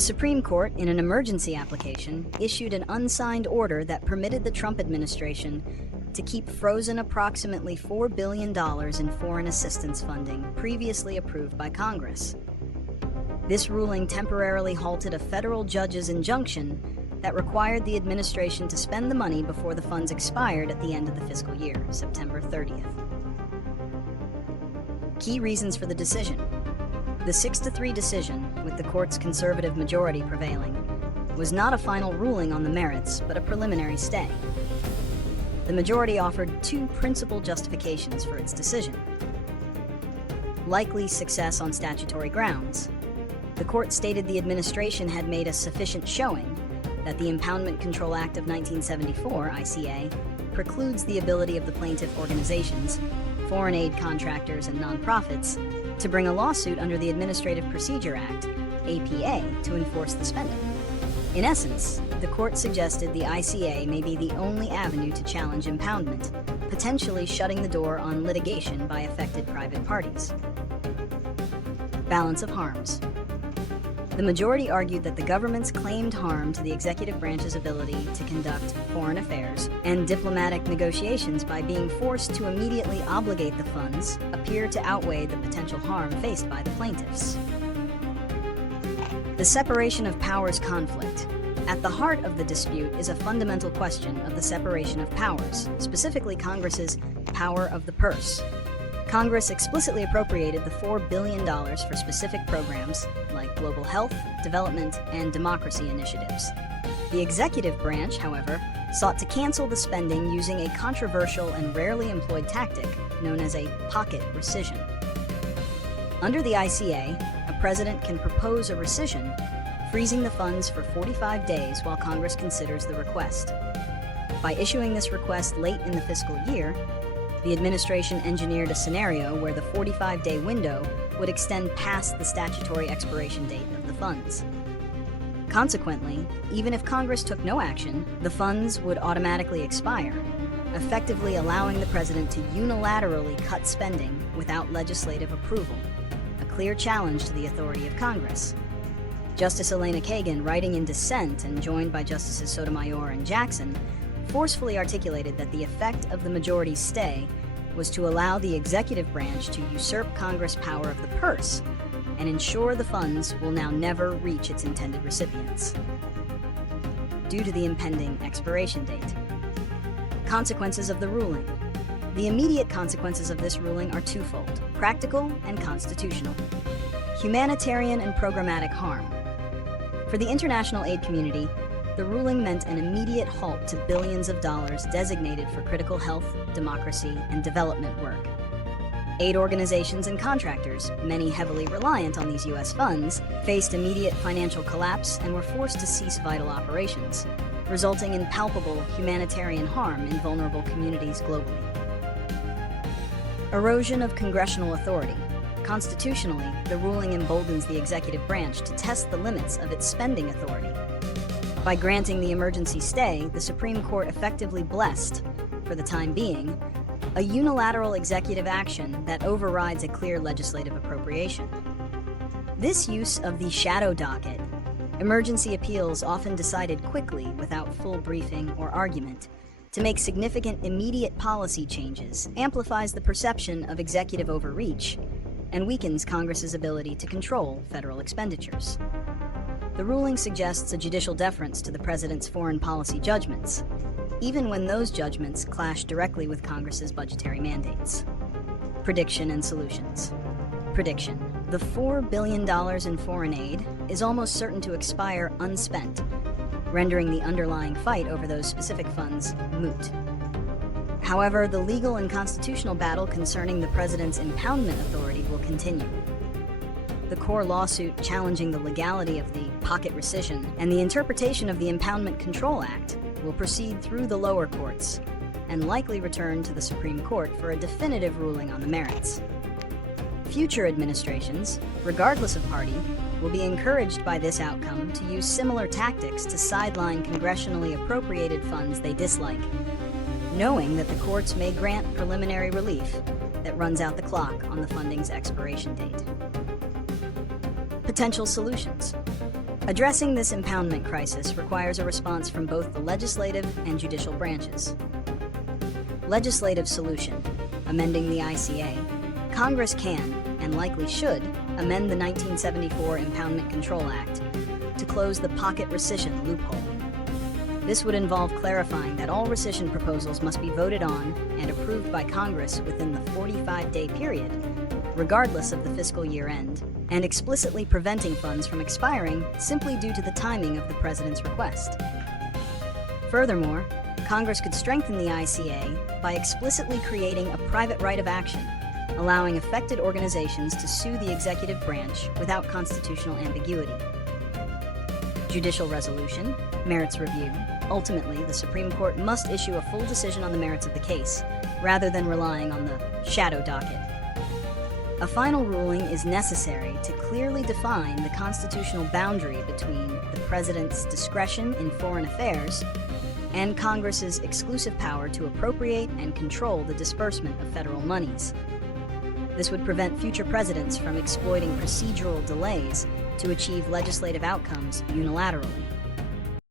The Supreme Court, in an emergency application, issued an unsigned order that permitted the Trump administration to keep frozen approximately $4 billion in foreign assistance funding previously approved by Congress. This ruling temporarily halted a federal judge's injunction that required the administration to spend the money before the funds expired at the end of the fiscal year, September 30th. Key reasons for the decision. The 6-3 decision, with the court's conservative majority prevailing, was not a final ruling on the merits, but a preliminary stay. The majority offered two principal justifications for its decision. Likely success on statutory grounds. The court stated the administration had made a sufficient showing that the Impoundment Control Act of 1974, ICA, precludes the ability of the plaintiff organizations, foreign aid contractors, and nonprofits to bring a lawsuit under the Administrative Procedure Act, APA, to enforce the spending. In essence, the court suggested the ICA may be the only avenue to challenge impoundment, potentially shutting the door on litigation by affected private parties. Balance of harms. The majority argued that the government's claimed harm to the executive branch's ability to conduct foreign affairs and diplomatic negotiations by being forced to immediately obligate the funds appeared to outweigh the potential harm faced by the plaintiffs. The separation of powers conflict. At the heart of the dispute is a fundamental question of the separation of powers, specifically Congress's power of the purse. Congress explicitly appropriated the $4 billion for specific programs like global health, development, and democracy initiatives. The executive branch, however, sought to cancel the spending using a controversial and rarely employed tactic known as a pocket rescission. Under the ICA, a president can propose a rescission, freezing the funds for 45 days while Congress considers the request. By issuing this request late in the fiscal year, the administration engineered a scenario where the 45-day window would extend past the statutory expiration date of the funds. Consequently, even if Congress took no action, the funds would automatically expire, effectively allowing the president to unilaterally cut spending without legislative approval, a clear challenge to the authority of Congress. Justice Elena Kagan, writing in dissent and joined by Justices Sotomayor and Jackson, forcefully articulated that the effect of the majority's stay was to allow the executive branch to usurp Congress' power of the purse and ensure the funds will now never reach its intended recipients due to the impending expiration date. Consequences of the ruling. The immediate consequences of this ruling are twofold: practical and constitutional. Humanitarian and programmatic harm. For the international aid community, the ruling meant an immediate halt to billions of dollars designated for critical health, democracy, and development work. Aid organizations and contractors, many heavily reliant on these U.S. funds, faced immediate financial collapse and were forced to cease vital operations, resulting in palpable humanitarian harm in vulnerable communities globally. Erosion of congressional authority. Constitutionally, the ruling emboldens the executive branch to test the limits of its spending authority. By granting the emergency stay, the Supreme Court effectively blessed, for the time being, a unilateral executive action that overrides a clear legislative appropriation. This use of the shadow docket, emergency appeals often decided quickly without full briefing or argument, to make significant immediate policy changes, amplifies the perception of executive overreach and weakens Congress's ability to control federal expenditures. The ruling suggests a judicial deference to the president's foreign policy judgments, even when those judgments clash directly with Congress's budgetary mandates. Prediction and solutions. Prediction. The $4 billion in foreign aid is almost certain to expire unspent, rendering the underlying fight over those specific funds moot. However, the legal and constitutional battle concerning the president's impoundment authority will continue. The core lawsuit challenging the legality of the pocket rescission and the interpretation of the Impoundment Control Act will proceed through the lower courts and likely return to the Supreme Court for a definitive ruling on the merits. Future administrations, regardless of party, will be encouraged by this outcome to use similar tactics to sideline congressionally appropriated funds they dislike, knowing that the courts may grant preliminary relief that runs out the clock on the funding's expiration date. Potential solutions. Addressing this impoundment crisis requires a response from both the legislative and judicial branches. Legislative solution: amending the ICA. Congress can, and likely should, amend the 1974 Impoundment Control Act to close the pocket rescission loophole. This would involve clarifying that all rescission proposals must be voted on and approved by Congress within the 45-day period, regardless of the fiscal year end, and explicitly preventing funds from expiring simply due to the timing of the President's request. Furthermore, Congress could strengthen the ICA by explicitly creating a private right of action, allowing affected organizations to sue the executive branch without constitutional ambiguity. Judicial resolution, merits review. Ultimately, the Supreme Court must issue a full decision on the merits of the case, rather than relying on the shadow docket. A final ruling is necessary to clearly define the constitutional boundary between the President's discretion in foreign affairs and Congress's exclusive power to appropriate and control the disbursement of federal monies. This would prevent future presidents from exploiting procedural delays to achieve legislative outcomes unilaterally.